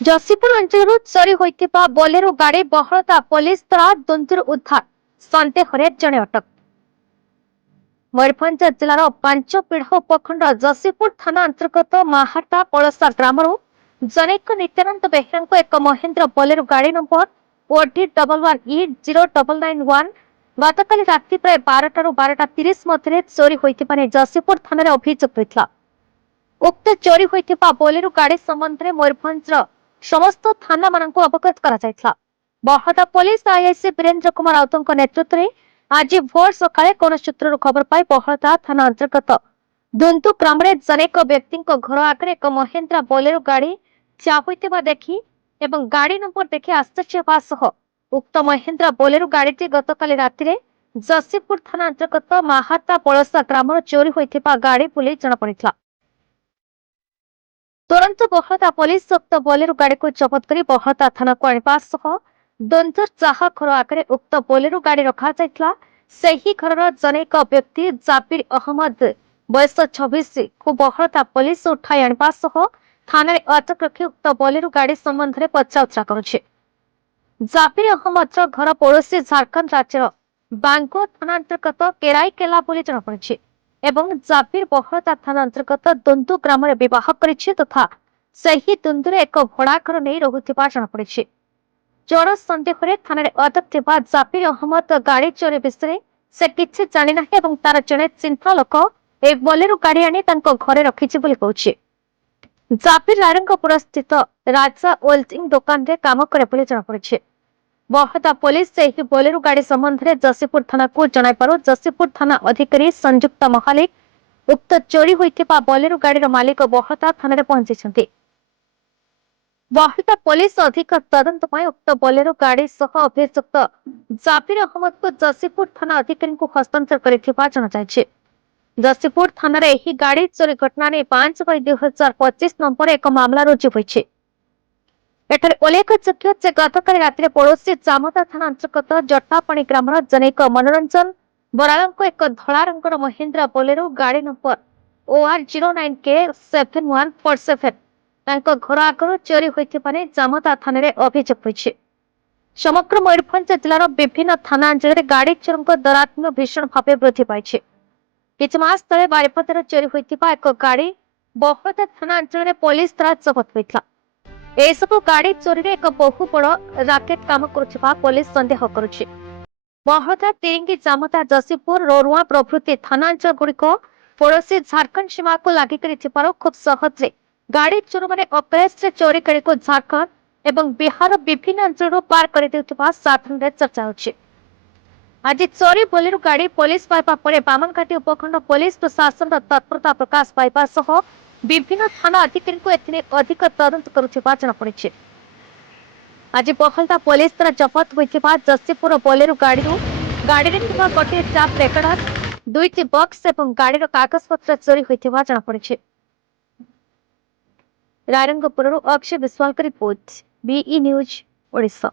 जसीपुर अंचल चोरी होइतिबा बोलेरो गाड़ी बहळता पुलिस द्वारा द्वंद्व उद्धार संदेह जड़े अटक। मयूरभंज जिलार पांचपीढ़ उपखंड जसीपुर थाना अंतर्गत माहाटा पलसा ग्राम जनेक नित्यानंद बेहेरा एक महेन्द्र बोलेरो गाड़ी नंबर OD11E0991 गतकाली राति प्राय 12:30 मध्य चोरी होइतिबा नै जसीपुर थाना अभियोग होइतिला। उक्त चोरी होइतिबा बोलेरो गाड़ी संबंध में मयूरभंज समस्त थाना मानक अवगत करा बहता पुलिस आईआईसी वीरेन्द्र कुमार राउत नेतृत्व में आज भोर सकाळे कौन सूत्र खबर पाई बहता थाना अंतर्गत धुंतु ग्राम जनेक व्यक्ति घर आगे एक महेन्द्रा बोलेरो गाड़ी ठिया होइतिबा देखि एवं गाड़ी नंबर देखि आश्चर्य हेबा सह उक्त महेन्द्रा बोलेरो गाड़ी गतकाली राति जसीपुर थाना अंतर्गत माहाता पलसा ग्राम चोरी होइतिबा गाड़ी बोली जଣାपड़िଥିଲା। तुरंत बहता पुलिस उक्त बोलेरो गाड़ी को जबत कर बहता थाना को आने द्वंद्व चाह घर आगे उक्त बोलेरो गाड़ी रखा घर जनेक व्यक्ति जाबिर अहमद बयस 26 को बहता पुलिस उठाई आने थाना अटक रखी उक्त बोलेरो गाड़ी संबंध में पचराउचरा करुछे। जाबिर अहमद घर पड़ोसी झारखंड राज्य बांगो थाना अंतर्गत केराईकेला जଣାपड़ी एवं जाबिर बहता थाना अंतर्गत द्वंद्व ग्राम बह कर तथा सही द्वंद्व एक भड़ा घर नहीं रहुथिबा जଣାपड़ी। चोर संदेह थाना अटक थिबा जाबिर अहमद गाड़ी चोरी विषय से किछि जानि नाही एवं तार जणे चिन्ह लोक ए बोलेरो गाड़ी आनी तांको घरे रखिछि बोली कहउछि। जाबिर रायरंगपुर स्थित राजा वेल्डिंग दुकान रे काम करे बोली जଣାपड़ी। बहता पुलिस से बोलेरो गाड़ी संबंध में जसीपुर थाना को जणाइबारु जसीपुर थाना अधिकारी संयुक्त महालिक उक्त चोरी होइतिबा बोलेरो गाड़ी मालिक बहता थाना पहुंची। बहता पुलिस अधिक तदंत उक्त बोलेरो गाड़ी सह अभियुक्त जाबिर अहमद को जसीपुर थाना अधिकारी को हस्तांतर करिथिबा जणाଯାଇଛି। जसीपुर थाना रे गाड़ी चोरी घटना ने 5/2025 नंबर एक मामला रुजु होइछि। एठारे उल्लेखयोग्य जे गतकाली राति पड़ोसी जामता थाना अंतर्गत जटापाणी ग्राम जनेक मनोरंजन बराल एक धला रंगर महेन्द्रा बोलेरो गाड़ी नंबर OR09K7147 घर आगर चोरी होने जामता थाना अभियोग होइछि। समग्र मयूरभंज जिलार विभिन्न थाना अंचल गाड़ी चोरों दरात्म्य भीषण भाव वृद्धि पाई। किछ मास तले बारिपदार चोरी होइतिबा एक गाड़ी बहता थाना अंचल पुलिस द्वारा जबत होइतिला। एसबु गाड़ी चोरी रे एक बहु बड़ राकेट काम करुवा पुलिस संदेह करुछि। बहता तिरिंगी जामता जसीपुर रोरुआ प्रभृति थाना अंचल गुड़िक पड़ोसी झारखंड सीमा को लगिक खूब सहज गाड़ी चोर मैंने अप्रेस चोरी गाड़ी को झारखंड एवं बिहार विभिन्न अंचल पार कर साधारण चर्चा होछि। आज चोरी बोलेरो गाड़ी पुलिस पाइबा परे बामनघाटी उपखंड पुलिस प्रशासन तत्परता प्रकाश पाइबा सह विभिन्न थाना अधिकारी को एथिने अधिक तदंत करुथिबा जଣାपड़ी। आज बहलता पुलिस द्वारा जबत होइथिबा जसीपुर बोलेरो गाड़ी रे थिबा गोटे चाप रेकर्डर 2टी बॉक्स एवं गाड़ी कागजपत्र चोरी होइथिबा जଣାपड़ी। Rairangpur Akshay Biswal report B E news Odisha.